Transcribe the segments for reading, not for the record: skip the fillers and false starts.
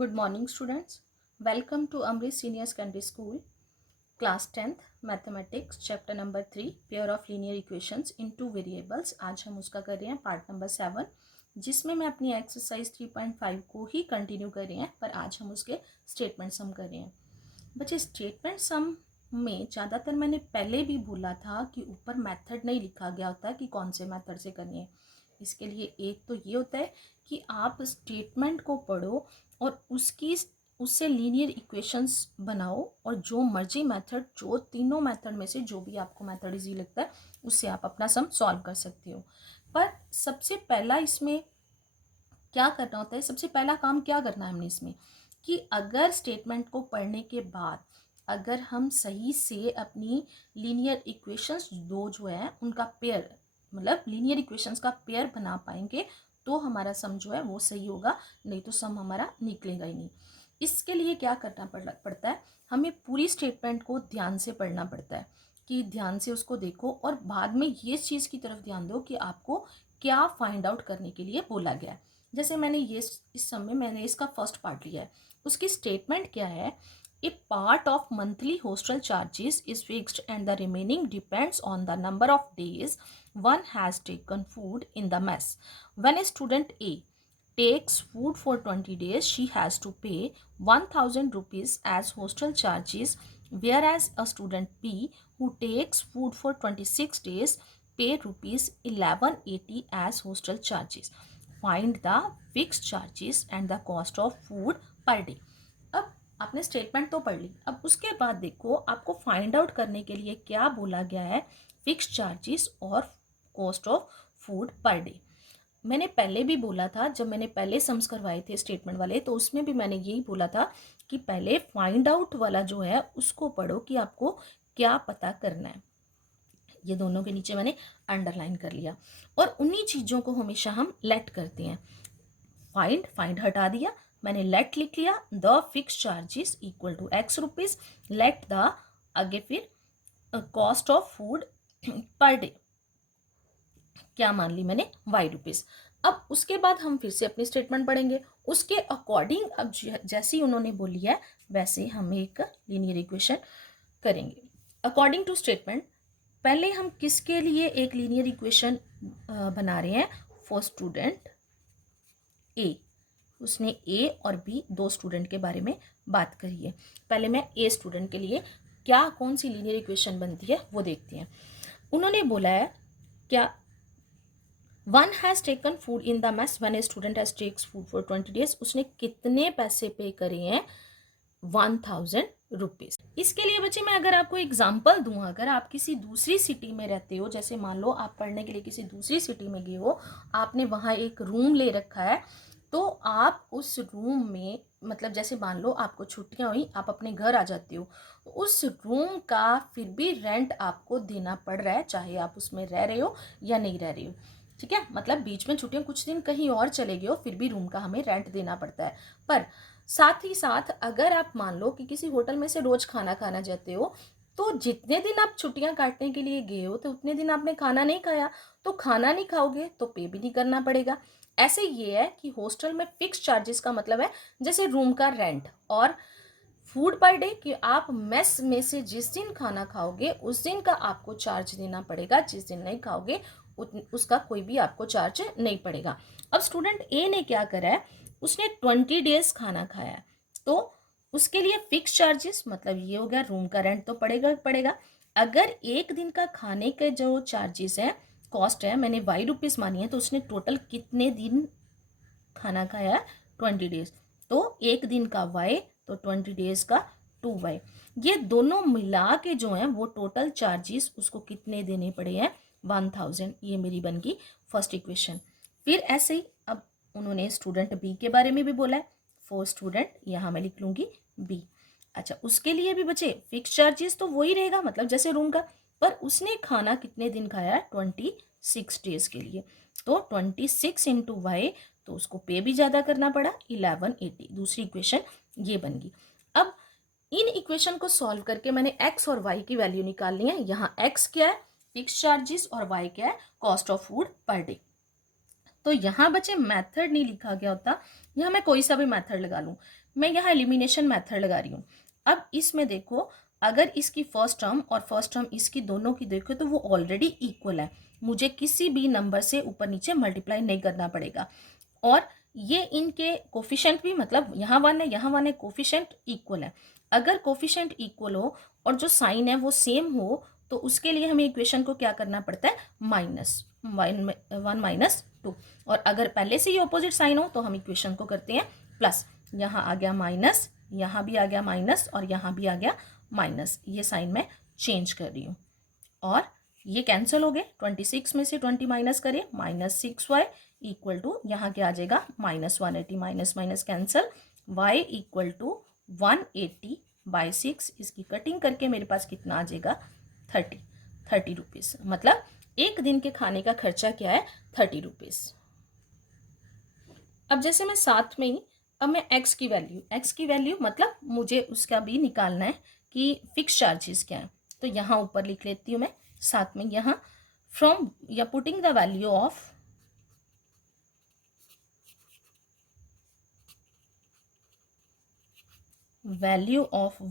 Good morning, students. Welcome to Amrit Senior Secondary School, Class 10th, Mathematics, Chapter number 3, Pair of Linear Equations in Two Variables. आज हम उसका कर रहे हैं part number 7, जिसमें मैं अपनी एक्सरसाइज 3.5 को ही कंटिन्यू कर रहे हैं, पर आज हम उसके स्टेटमेंट सम कर रहे हैं। बच्चे, स्टेटमेंट सम में ज़्यादातर मैंने पहले भी बोला था कि ऊपर मेथड नहीं लिखा गया होता कि कौन से मेथड से करनी है। इसके लिए एक तो ये होता है कि आप स्टेटमेंट को पढ़ो और उससे लीनियर इक्वेशंस बनाओ, और जो मर्जी मेथड, जो तीनों मेथड में से जो भी आपको मेथड इजी लगता है उससे आप अपना सम सॉल्व कर सकते हो। पर सबसे पहला इसमें क्या करना होता है, सबसे पहला काम क्या करना है हमने इसमें, कि अगर स्टेटमेंट को पढ़ने के बाद अगर हम सही से अपनी लीनियर इक्वेशंस दो जो है उनका पेयर, मतलब लीनियर इक्वेशंस का पेयर बना पाएंगे तो हमारा सम जो है वो सही होगा, नहीं तो सम हमारा निकलेगा ही नहीं। इसके लिए क्या करना पड़ता है, हमें पूरी स्टेटमेंट को ध्यान से पढ़ना पड़ता है, कि ध्यान से उसको देखो और बाद में ये चीज़ की तरफ ध्यान दो कि आपको क्या फाइंड आउट करने के लिए बोला गया है। जैसे मैंने ये इस समय मैंने इसका फर्स्ट पार्ट लिया है, उसकी स्टेटमेंट क्या है, a part of monthly hostel charges is fixed and the remaining depends on the number of days one has taken food in the mess. When a student A takes food for 20 days, she has to pay 1000 rupees as hostel charges, whereas a student B who takes food for 26 days pay rupees 1180 as hostel charges. Find the fixed charges and the cost of food per day. अब आपने statement तो पढ़ ली, अब उसके बाद देखो आपको find out करने के लिए क्या बोला गया है, फिक्स चार्जेस और cost of food per day. मैंने पहले भी बोला था, जब मैंने पहले सम्स करवाए थे स्टेटमेंट वाले, तो उसमें भी मैंने यही बोला था कि पहले फाइंड आउट वाला जो है उसको पढ़ो कि आपको क्या पता करना है। ये दोनों के नीचे मैंने अंडरलाइन कर लिया, और उन्हीं चीज़ों को हमेशा हम लेट करते हैं। फाइंड हटा दिया, मैंने लेट लिख लिया, the fix charges equal to X rupees, let the आगे फिर cost of food per day क्या मान ली मैंने, वाई रुपीज। अब उसके बाद हम फिर से अपनी स्टेटमेंट पढ़ेंगे, उसके अकॉर्डिंग अब जैसे ही उन्होंने बोली है वैसे हम एक लीनियर इक्वेशन करेंगे अकॉर्डिंग टू स्टेटमेंट। पहले हम किसके लिए एक लीनियर इक्वेशन बना रहे हैं, फॉर स्टूडेंट ए। उसने ए और बी दो स्टूडेंट के बारे में बात करी है। पहले मैं ए स्टूडेंट के लिए क्या कौन सी लीनियर इक्वेशन बनती है वो देखते हैं। उन्होंने बोला है क्या, one has taken food in the mess when a student has takes food for 20 days. उसने कितने पैसे पे करे हैं, 1000 रुपीज़। इसके लिए बच्चे मैं अगर आपको एग्जांपल दूं, अगर आप किसी दूसरी सिटी में रहते हो, जैसे मान लो आप पढ़ने के लिए किसी दूसरी सिटी में गए हो, आपने वहाँ एक रूम ले रखा है, तो आप उस रूम में, मतलब जैसे मान लो आपको छुट्टियां हुई, आप अपने घर आ जाते हो, उस रूम का फिर भी रेंट आपको देना पड़ रहा है, चाहे आप उसमें रह रहे हो या नहीं रह रहे हो। ठीक है, मतलब बीच में छुट्टियां कुछ दिन कहीं और चले गए हो, फिर भी रूम का हमें रेंट देना पड़ता है। पर साथ ही साथ अगर आप मान लो कि किसी होटल में से रोज खाना खाना जाते हो, तो जितने दिन आप छुट्टियां काटने के लिए गए हो तो उतने दिन आपने खाना नहीं खाया, तो खाना नहीं खाओगे तो पे भी नहीं करना पड़ेगा। ऐसे ये है कि हॉस्टल में फिक्स चार्जेस का मतलब है जैसे रूम का रेंट, और फूड पर डे कि आप मेस में से जिस दिन खाना खाओगे उस दिन का आपको चार्ज देना पड़ेगा, जिस दिन नहीं खाओगे उसका कोई भी आपको चार्ज नहीं पड़ेगा। अब स्टूडेंट ए ने क्या करा है, उसने 20 डेज खाना खाया है, तो उसके लिए फिक्स चार्जेस मतलब ये हो गया, रूम का रेंट तो पड़ेगा पड़ेगा। अगर एक दिन का खाने के जो चार्जेस है, कॉस्ट है, मैंने वाई रुपीज़ मानी है, तो उसने टोटल कितने दिन खाना खाया है, 20 डेज, तो एक दिन का वाई तो 20 डेज का 2y। ये दोनों मिला के जो है वो टोटल चार्जेस उसको कितने देने पड़े हैं, 1000। ये मेरी बन गई फर्स्ट इक्वेशन। फिर ऐसे ही अब उन्होंने स्टूडेंट बी के बारे में भी बोला है, फॉर स्टूडेंट, यहाँ मैं लिख लूँगी बी। अच्छा, उसके लिए भी बचे फिक्स चार्जेस तो वही रहेगा, मतलब जैसे रूम का, पर उसने खाना कितने दिन खाया है, 26 डेज के लिए, तो 26 इंटू वाई, तो उसको पे भी ज़्यादा करना पड़ा, 1180। दूसरी इक्वेशन ये बन गई। अब इन इक्वेशन को सॉल्व करके मैंने x और y की वैल्यू निकाल ली है। यहाँ x क्या है, फिक्स चार्जेस, और y क्या है, cost of food per day. तो यहाँ बच्चे मेथड नहीं लिखा गया होता, यहाँ मैं कोई सा भी मेथड लगा लूँ, मैं यहाँ एलिमिनेशन मेथड लगा रही हूँ। अब इसमें देखो, अगर इसकी फर्स्ट टर्म और फर्स्ट टर्म इसकी दोनों की देखो तो वो ऑलरेडी इक्वल है, मुझे किसी भी नंबर से ऊपर नीचे मल्टीप्लाई नहीं करना पड़ेगा। और ये इनके कोफिशिएंट भी, मतलब यहाँ 1 है यहाँ 1 है, कोफिशिएंट इक्वल है। अगर कोफिशिएंट इक्वल हो और जो साइन है वो सेम हो तो उसके लिए हमें इक्वेशन को क्या करना पड़ता है, -1 - 2। और अगर पहले से ही ऑपोजिट साइन हो तो हम इक्वेशन को करते हैं प्लस। यहाँ आ गया माइनस, यहाँ भी आ गया माइनस और यहाँ भी आ गया माइनस, ये साइन मैं चेंज कर रही हूँ। और ये कैंसिल हो गए, 26 में से 20 माइनस करें, -6y इक्वल टू यहाँ क्या आ जाएगा, -180, minus minus cancel, y equal to 180/6। इसकी कटिंग करके मेरे पास कितना आ जाएगा, 30 रुपीज़। मतलब एक दिन के खाने का खर्चा क्या है, 30 रुपीज़। अब जैसे मैं साथ में ही, अब मैं x की वैल्यू मतलब मुझे उसका भी निकालना है कि फिक्स चार्जेस क्या है, तो यहाँ ऊपर लिख लेती हूँ मैं साथ में, यहाँ फ्रॉम या putting the value of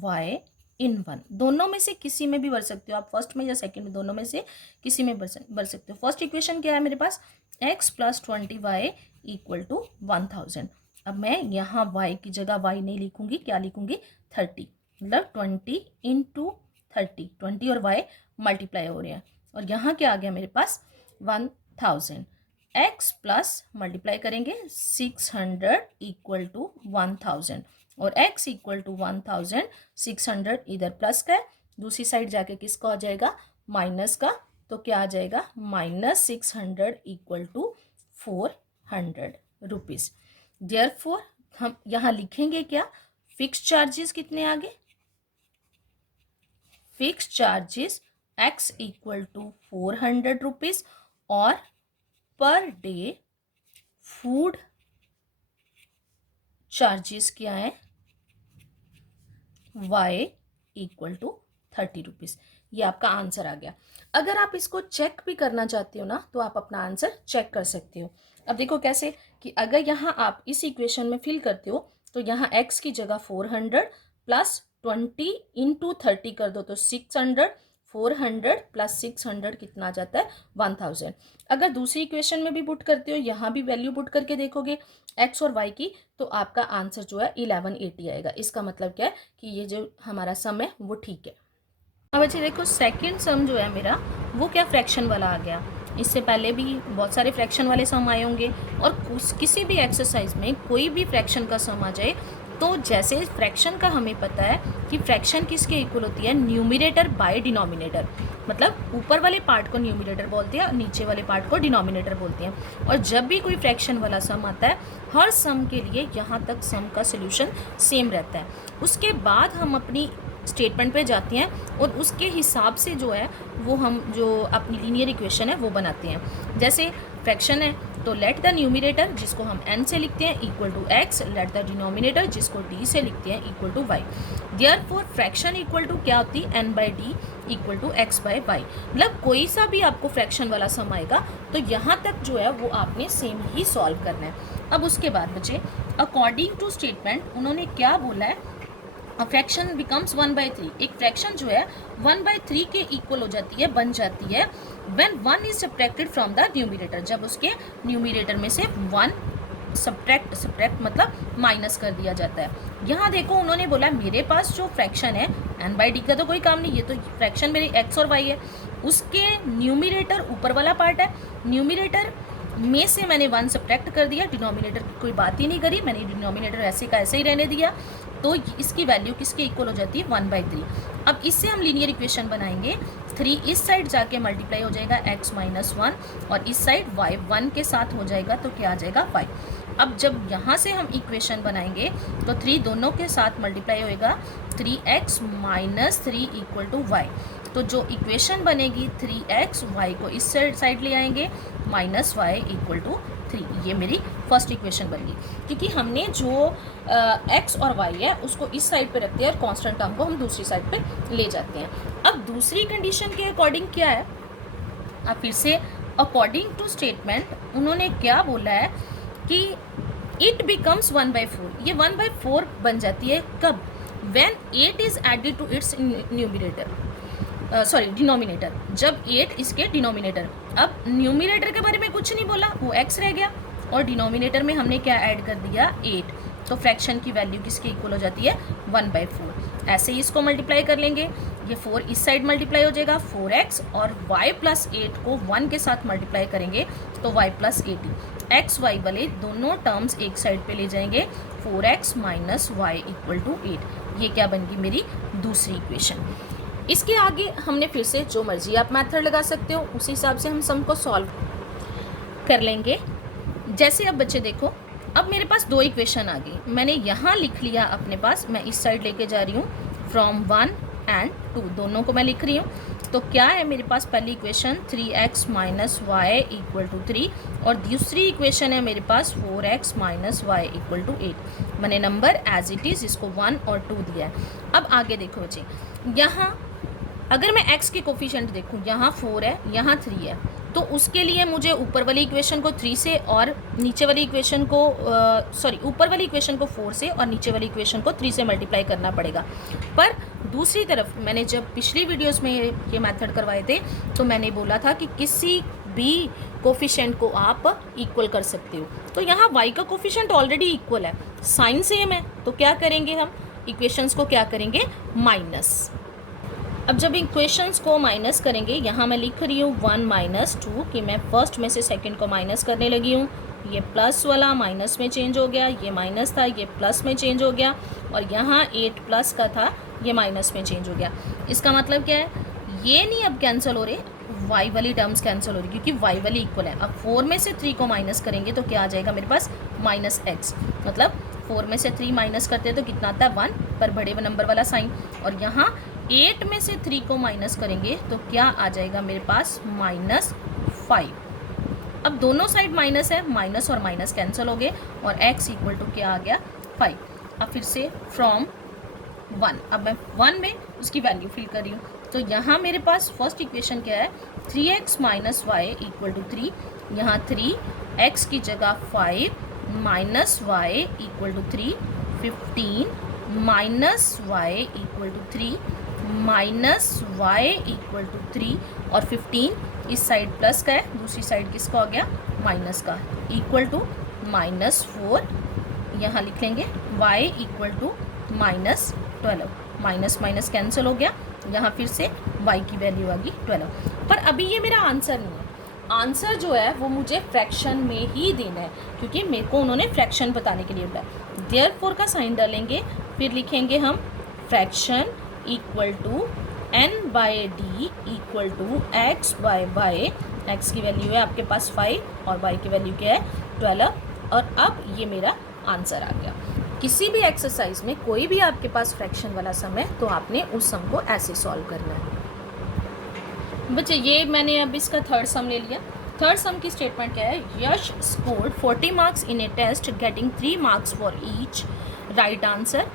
y इन 1, दोनों में से किसी में भी भर सकते हो आप, फर्स्ट में या सेकंड में, दोनों में से किसी में भर सकते हो। फर्स्ट इक्वेशन क्या है मेरे पास, x + 20y इक्वल टू 1000। अब मैं यहाँ y की जगह y नहीं लिखूंगी, क्या लिखूंगी, 30, मतलब 20 × 30, 20 और y मल्टीप्लाई हो रहे हैं। और यहाँ क्या आ गया मेरे पास, 1000। x प्लस मल्टीप्लाई करेंगे 600 इक्वल टू 1000, और x इक्वल टू 1000, 600 इधर प्लस का है, दूसरी साइड जाके किसका आ जाएगा, माइनस का, तो क्या आ जाएगा, -600 इक्वल टू 400 रुपीज़। देयरफॉर हम यहाँ लिखेंगे क्या, फिक्स चार्जेस कितने आ गए, fix charges x equal to 400 rupees, और पर डे फूड चार्जेस क्या है, y इक्वल टू 30 रुपीज़। ये आपका आंसर आ गया। अगर आप इसको चेक भी करना चाहते हो ना तो आप अपना आंसर चेक कर सकते हो। अब देखो कैसे, कि अगर यहाँ आप इस इक्वेशन में फिल करते हो तो यहाँ x की जगह 400 प्लस 20 × 30 कर दो तो 600, 400 प्लस 600 कितना आ जाता है, 1000। अगर दूसरी इक्वेशन में भी पुट करते हो, यहाँ भी वैल्यू पुट करके देखोगे x और y की, तो आपका आंसर जो है 1180 आएगा। इसका मतलब क्या है कि ये जो हमारा सम है वो ठीक है। अब अच्छा देखो, सेकंड सम जो है मेरा वो क्या, फ्रैक्शन वाला आ गया। इससे पहले भी बहुत सारे फ्रैक्शन वाले सम आए होंगे, और किसी भी एक्सरसाइज में कोई भी फ्रैक्शन का सम आ जाए तो जैसे फ्रैक्शन का हमें पता है कि फ्रैक्शन किसके इक्वल होती है, न्यूमिनेटर बाय डिनोमिनेटर, मतलब ऊपर वाले पार्ट को न्यूमिनेटर बोलते हैं और नीचे वाले पार्ट को डिनोमिनेटर बोलते हैं। और जब भी कोई फ्रैक्शन वाला सम आता है, हर सम के लिए यहाँ तक सम का सोल्यूशन सेम रहता है। उसके बाद हम अपनी स्टेटमेंट पे जाते हैं और उसके हिसाब से जो है वो हम जो अपनी लीनियर इक्वेशन है वो बनाते हैं। जैसे फ्रैक्शन है तो लेट द न्यूमिनेटर, जिसको हम n से लिखते हैं, equal to x, let the denominator, जिसको d से लिखते हैं, equal to y। Therefore fraction equal to क्या होती है, n/d इक्वल टू x/y। मतलब कोई सा भी आपको फ्रैक्शन वाला सम आएगा तो यहाँ तक जो है वो आपने सेम ही सॉल्व करना है। अब उसके बाद बच्चे, अकॉर्डिंग टू स्टेटमेंट उन्होंने क्या बोला है, फ्रैक्शन बिकम्स 1/3। एक फ्रैक्शन जो है 1/3 के इक्वल हो जाती है, बन जाती है when 1 is subtracted from the numerator, जब उसके न्यूमिनेटर में से 1 सब्ट्रैक्ट मतलब माइनस कर दिया जाता है। यहाँ देखो उन्होंने बोला मेरे पास जो फ्रैक्शन है n/d का तो कोई काम नहीं, ये तो फ्रैक्शन मेरी x और y है, उसके न्यूमिनेटर ऊपर वाला पार्ट है, न्यूमिनेटर में से मैंने 1 सब्ट्रैक्ट कर दिया, डिनोमिनेटर की कोई बात ही नहीं करी, मैंने डिनोमिनेटर ऐसे का ऐसे ही रहने दिया, तो इसकी वैल्यू किसके इक्वल हो जाती है, 1/3। अब इससे हम लीनियर इक्वेशन बनाएंगे, 3 इस साइड जाके मल्टीप्लाई हो जाएगा x - 1, और इस साइड y 1 के साथ हो जाएगा तो क्या आ जाएगा, y। अब जब यहाँ से हम इक्वेशन बनाएंगे तो 3 दोनों के साथ मल्टीप्लाई होएगा, 3x - 3 इक्वल टू y। तो जो इक्वेशन बनेगी 3x, y को इस साइड ले आएंगे, -y इक्वल टू 3। ये मेरी फर्स्ट इक्वेशन बन गई, क्योंकि हमने जो x और y है उसको इस साइड पे रखते हैं और कांस्टेंट टर्म को हम दूसरी साइड पे ले जाते हैं। अब दूसरी कंडीशन के अकॉर्डिंग क्या है, अब फिर से अकॉर्डिंग टू स्टेटमेंट उन्होंने क्या बोला है कि इट बिकम्स 1/4, ये 1/4 बन जाती है कब? When 8 is added to its numerator, sorry denominator, जब 8 इसके डिनोमिनेटर। अब न्यूमिनेटर के बारे में कुछ नहीं बोला, वो x रह गया, और डिनोमिनेटर में हमने क्या ऐड कर दिया? 8। तो फ्रैक्शन की वैल्यू किसके इक्वल हो जाती है? 1/4। ऐसे ही इसको मल्टीप्लाई कर लेंगे, ये 4 इस साइड मल्टीप्लाई हो जाएगा 4x, और y प्लस 8 को 1 के साथ मल्टीप्लाई करेंगे तो y प्लस 8। एक्स वाई वाले दोनों टर्म्स एक साइड पे ले जाएंगे, 4x minus Y equal to 8। ये क्या बन गई मेरी दूसरी इक्वेशन। इसके आगे हमने फिर से जो मर्जी आप मेथड लगा सकते हो, उसी हिसाब से हम सम को सॉल्व कर लेंगे। जैसे अब बच्चे देखो, अब मेरे पास दो इक्वेशन आ गई, मैंने यहाँ लिख लिया अपने पास, मैं इस साइड लेके जा रही हूँ फ्रॉम 1 एंड 2, दोनों को मैं लिख रही हूँ। तो क्या है मेरे पास? पहली equation 3x minus Y equal to 3, और दूसरी इक्वेशन है मेरे पास 4x minus Y equal to 8। मैंने नंबर एज इट इज़ इसको 1 और 2 दिया है। अब आगे देखो बच्चे, यहाँ अगर मैं x के कोफिशिएंट देखूँ, यहाँ 4 है, यहाँ 3 है, तो उसके लिए मुझे ऊपर वाली इक्वेशन को 3 से और नीचे वाली इक्वेशन को ऊपर वाली इक्वेशन को 4 से और नीचे वाली इक्वेशन को 3 से मल्टीप्लाई करना पड़ेगा। पर दूसरी तरफ मैंने जब पिछली वीडियोस में ये मेथड करवाए थे तो मैंने बोला था कि किसी भी कोफिशिएंट को आप इक्वल कर सकते हो। तो यहाँ y का कोफिशिएंट ऑलरेडी इक्वल है, साइन सेम है, तो क्या करेंगे हम? इक्वेशंस को क्या करेंगे? माइनस। अब जब इक्वेशंस को माइनस करेंगे, यहाँ मैं लिख रही हूँ 1 माइनस 2 कि मैं फर्स्ट में से सेकंड को माइनस करने लगी हूँ। ये प्लस वाला माइनस में चेंज हो गया, ये माइनस था ये प्लस में चेंज हो गया, और यहाँ 8 प्लस का था ये माइनस में चेंज हो गया। इसका मतलब क्या है? ये नहीं अब कैंसिल हो रहे, y वाली टर्म्स कैंसिल हो रही, क्योंकि y वाली इक्वल है। अब 4 में से 3 को माइनस करेंगे तो क्या आ जाएगा मेरे पास? Minus x। मतलब 4 में से 3 माइनस करते हैं तो कितना आता है? 1, पर बड़े नंबर वाला साइन। और यहाँ 8 में से 3 को माइनस करेंगे तो क्या आ जाएगा मेरे पास? -5। अब दोनों साइड माइनस है, माइनस और माइनस कैंसिल हो गए, और x इक्वल टू क्या आ गया? 5। अब फिर से फ्रॉम 1, अब मैं 1 में उसकी वैल्यू फिल कर रही हूँ। तो यहाँ मेरे पास फर्स्ट इक्वेशन क्या है? 3x minus Y equal to 3, यहाँ 3x की जगह 5 minus Y equal to 3, 15 minus Y equal to 3 minus Y equal to 3, और 15 इस साइड प्लस का है, दूसरी साइड किसका हो गया? माइनस का, इक्वल टू -4। यहाँ लिख लेंगे y equal to -12, minus minus cancel हो गया, यहाँ फिर से y की वैल्यू आ गई 12। पर अभी ये मेरा आंसर नहीं है, आंसर जो है वो मुझे फ्रैक्शन में ही देना है, क्योंकि मेरे को उन्होंने फ्रैक्शन बताने के लिए बोला। देयरफॉर का साइन डालेंगे, फिर लिखेंगे हम fraction equal to n/d equal to x/y। x की वैल्यू है आपके पास 5 और y की वैल्यू क्या है? 12। और अब ये मेरा आंसर आ गया। किसी भी एक्सरसाइज में कोई भी आपके पास फ्रैक्शन वाला सम है तो आपने उस सम को ऐसे सॉल्व करना है। बच्चे ये मैंने अब इसका थर्ड सम ले लिया। थर्ड सम की स्टेटमेंट क्या है? Yash scored 40 marks in a test getting 3 marks for each right answer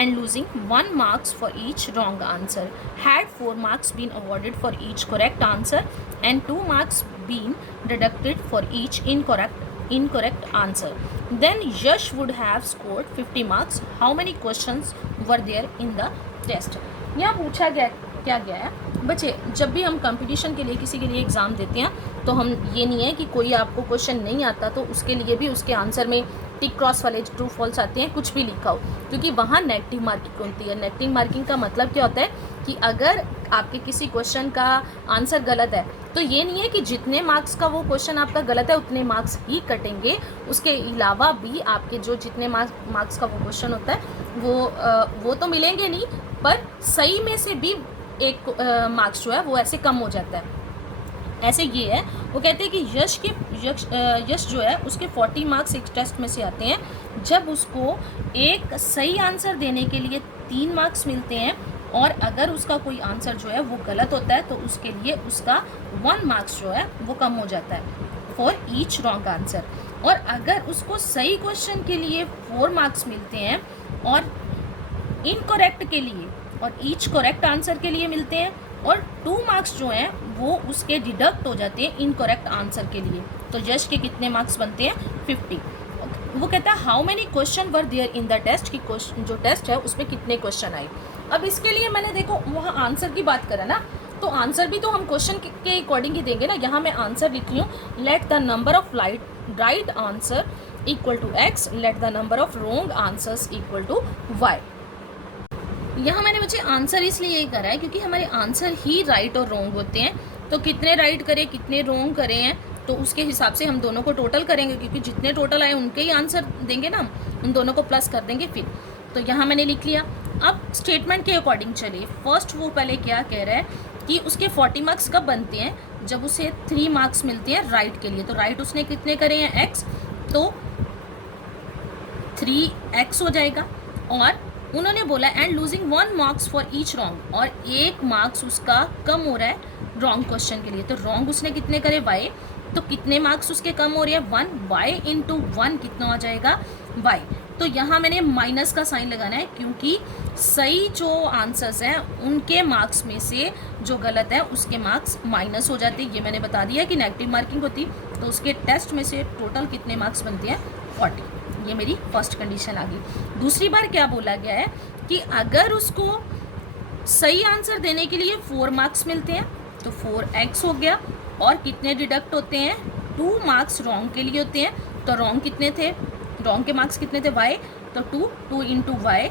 and losing 1 marks for each wrong answer. Had 4 marks been awarded for each correct answer and 2 marks been deducted for each incorrect answer, then Yash would have scored 50 marks. How many questions were there in the test? यहाँ पूछा गया क्या गया है बच्चे, जब भी हम कंपटीशन के लिए किसी के लिए एग्ज़ाम देते हैं तो हम ये नहीं है कि कोई आपको क्वेश्चन नहीं आता तो उसके लिए भी उसके आंसर में टिक क्रॉस वाले ट्रू फॉल्स आते हैं, कुछ भी लिखा हो, क्योंकि वहाँ नेगेटिव मार्किंग होती है। नेगेटिव मार्किंग का मतलब क्या होता है कि अगर आपके किसी क्वेश्चन का आंसर गलत है तो ये नहीं है कि जितने मार्क्स का वो क्वेश्चन आपका गलत है उतने मार्क्स ही कटेंगे, उसके अलावा भी आपके जो जितने मार्क्स का वो क्वेश्चन होता है वो तो मिलेंगे नहीं, पर सही में से भी एक मार्क्स जो है वो ऐसे कम हो जाता है। ऐसे ये है, वो कहते हैं कि यश जो है उसके 40 मार्क्स एक टेस्ट में से आते हैं जब उसको एक सही आंसर देने के लिए 3 मार्क्स मिलते हैं, और अगर उसका कोई आंसर जो है वो गलत होता है तो उसके लिए उसका 1 मार्क्स जो है वो कम हो जाता है फॉर ईच रॉन्ग आंसर। और अगर उसको सही क्वेश्चन के लिए 4 मार्क्स मिलते हैं और इनकरेक्ट के लिए और ईच करेक्ट आंसर के लिए मिलते हैं और 2 मार्क्स जो हैं वो उसके डिडक्ट हो जाते हैं इनकरेक्ट आंसर के लिए। तो यश के कितने मार्क्स बनते हैं? 50। वो कहता है how many question were there in the test, कि जो टेस्ट है उसमें कितने क्वेश्चन आए। अब इसके लिए मैंने देखो वहाँ आंसर की बात करा ना, तो आंसर भी तो हम क्वेश्चन के अकॉर्डिंग ही देंगे ना। यहाँ मैं आंसर लिख रही हूँ, let the number of right answer equal to x, let the number of wrong answers equal to y। यहाँ मैंने बच्चे आंसर इसलिए यही करा है क्योंकि हमारे आंसर ही राइट और रॉन्ग होते हैं। तो कितने राइट करे कितने रॉन्ग करे हैं तो उसके हिसाब से हम दोनों को टोटल करेंगे, क्योंकि जितने टोटल आए उनके ही आंसर देंगे ना, उन दोनों को प्लस कर देंगे फिर। तो यहाँ मैंने लिख लिया। अब स्टेटमेंट के अकॉर्डिंग चलिए। फर्स्ट वो पहले क्या कह रहा है कि उसके 40 मार्क्स कब बनते हैं? जब उसे 3 मार्क्स मिलते हैं राइट के लिए। तो राइट उसने कितने करे हैं? x, तो 3x हो जाएगा। और उन्होंने बोला and losing 1 marks for each wrong, और 1 मार्क्स उसका कम हो रहा है रॉन्ग क्वेश्चन के लिए। तो रॉन्ग उसने कितने करे? y, तो कितने मार्क्स उसके कम हो रहे हैं? 1, y इंटू 1 कितना हो जाएगा? y। तो यहाँ मैंने माइनस का साइन लगाना है क्योंकि सही जो आंसर्स हैं उनके मार्क्स में से जो गलत है उसके मार्क्स माइनस हो जाते हैं। ये मैंने बता दिया कि नेगेटिव मार्किंग होती, तो उसके टेस्ट में से टोटल कितने मार्क्स बनते हैं? 40। ये मेरी फर्स्ट कंडीशन आ गई। दूसरी बार क्या बोला गया है कि अगर उसको सही आंसर देने के लिए 4 मार्क्स मिलते हैं तो 4x हो गया, और कितने डिडक्ट होते हैं? 2 मार्क्स रॉन्ग के लिए होते हैं। तो रॉन्ग कितने थे? रॉन्ग के मार्क्स कितने थे? y, तो 2 इंटू वाई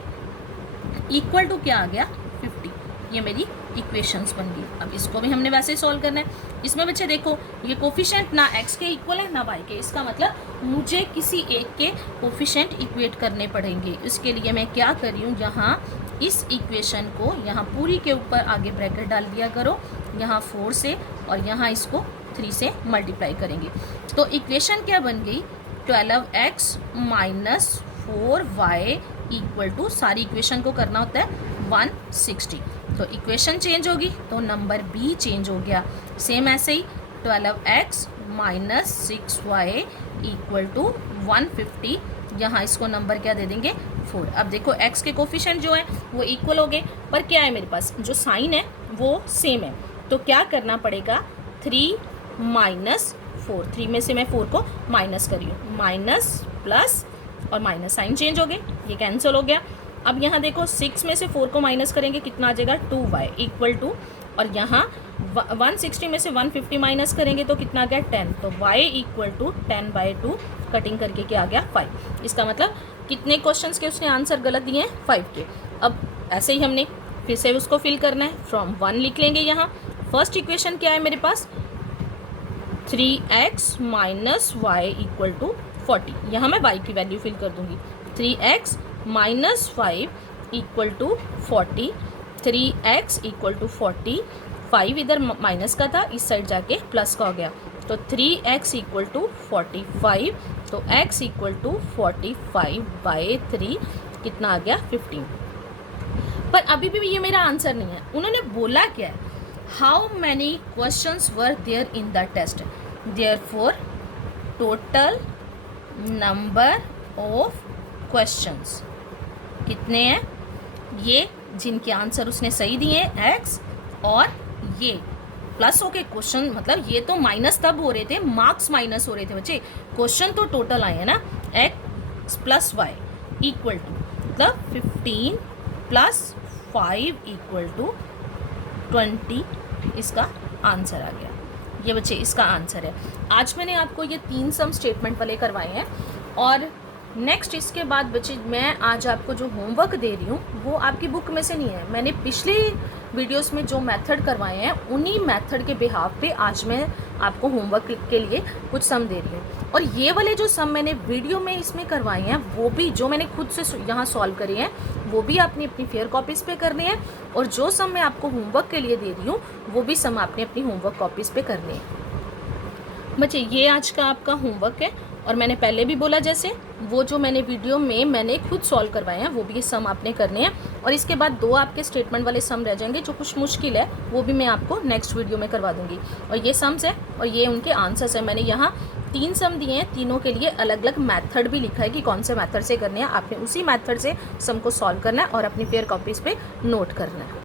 इक्वल टू क्या आ गया? 50। ये मेरी इक्वेशंस बन गई। अब इसको भी हमने वैसे ही सॉल्व करना है। इसमें बच्चे देखो ये कोफिशिएंट ना x के इक्वल है ना y के, इसका मतलब मुझे किसी एक के कोफिशिएंट इक्वेट करने पड़ेंगे। इसके लिए मैं क्या कर रही हूँ, यहाँ इस इक्वेशन को यहाँ पूरी के ऊपर आगे ब्रैकेट डाल दिया करो, यहाँ 4 से, और यहाँ इसको 3 से मल्टीप्लाई करेंगे। तो इक्वेशन क्या बन गई? 12x minus 4y equal to, सारी इक्वेशन को करना होता है 160। तो इक्वेशन चेंज होगी तो नंबर b चेंज हो गया। सेम ऐसे ही 12x minus 6y equal to 150, यहाँ इसको नंबर क्या दे देंगे? 4। अब देखो x के कोफिशिएंट जो है वो इक्वल हो गए, पर क्या है मेरे पास जो साइन है वो सेम है। तो क्या करना पड़ेगा? 3 माइनस 4, 3 में से मैं 4 को माइनस कर रही हूँ, माइनस प्लस और माइनस साइन चेंज हो गए, ये कैंसिल हो गया। अब यहाँ देखो 6 में से 4 को माइनस करेंगे, कितना आ जाएगा? 2y इक्वल टू, और यहाँ 160 में से 150 माइनस करेंगे तो कितना आ गया? 10। तो y इक्वल टू 10/2, कटिंग करके क्या आ गया? 5। इसका मतलब कितने क्वेश्चंस के उसने आंसर गलत दिए हैं? 5 के। अब ऐसे ही हमने फिर से उसको फिल करना है, फ्रॉम 1 लिख लेंगे। यहाँ फर्स्ट इक्वेशन क्या है मेरे पास? 3x minus Y equal to 40, यहाँ मैं y की वैल्यू फिल कर दूंगी। 3x minus 5 equal to 40, 3x equal to 40, 5 इधर माइनस का था, इस साइड जाके प्लस का हो गया। तो 3x इक्वल टू 45, तो x इक्वल टू 45/3 कितना आ गया? 15। पर अभी भी ये मेरा आंसर नहीं है। उन्होंने बोला क्या है? How many questions were there in the test, therefore total number of questions कितने हैं? ये जिनके आंसर उसने सही दिए x, और ये प्लस होके क्वेश्चन, मतलब ये तो माइनस तब हो रहे थे, मार्क्स माइनस हो रहे थे बच्चे, क्वेश्चन तो टोटल आए हैं ना। x plus Y equal to, मतलब 15 प्लस 5 इक्वल टू 20, इसका आंसर आ गया। ये बच्चे इसका आंसर है। आज मैंने आपको ये 3 सम स्टेटमेंट वाले करवाए हैं, और नेक्स्ट इसके बाद बच्चे मैं आज आपको जो होमवर्क दे रही हूँ वो आपकी बुक में से नहीं है। मैंने पिछले वीडियोस में जो मेथड करवाए हैं उन्हीं मेथड के बिहाफ पे आज मैं आपको होमवर्क के लिए कुछ सम दे रही हूँ। और ये वाले जो सम मैंने वीडियो में इसमें करवाए हैं वो भी जो मैंने खुद से यहाँ सॉल्व करे हैं वो भी आपने अपनी फेयर कॉपीज़ पे करने हैं, और जो सम मैं आपको होमवर्क के लिए दे रही हूँ वो भी सम आपने अपनी होमवर्क कॉपीज़ पे करने हैं। बच्चे ये आज का आपका होमवर्क है, और मैंने पहले भी बोला जैसे वो जो मैंने वीडियो में मैंने खुद सॉल्व करवाए हैं वो भी सम आपने करने हैं, और इसके बाद 2 आपके स्टेटमेंट वाले सम रह जाएंगे जो कुछ मुश्किल है, वो भी मैं आपको नेक्स्ट वीडियो में करवा दूंगी। और ये सम्स है और ये उनके आंसर्स है। मैंने यहाँ 3 सम दिए हैं, तीनों के लिए अलग अलग मैथड भी लिखा है कि कौन से मैथड से करने हैं। आपने उसी मैथड से सम को सॉल्व करना है और अपनी फेयर कॉपीज़ पे नोट करना है।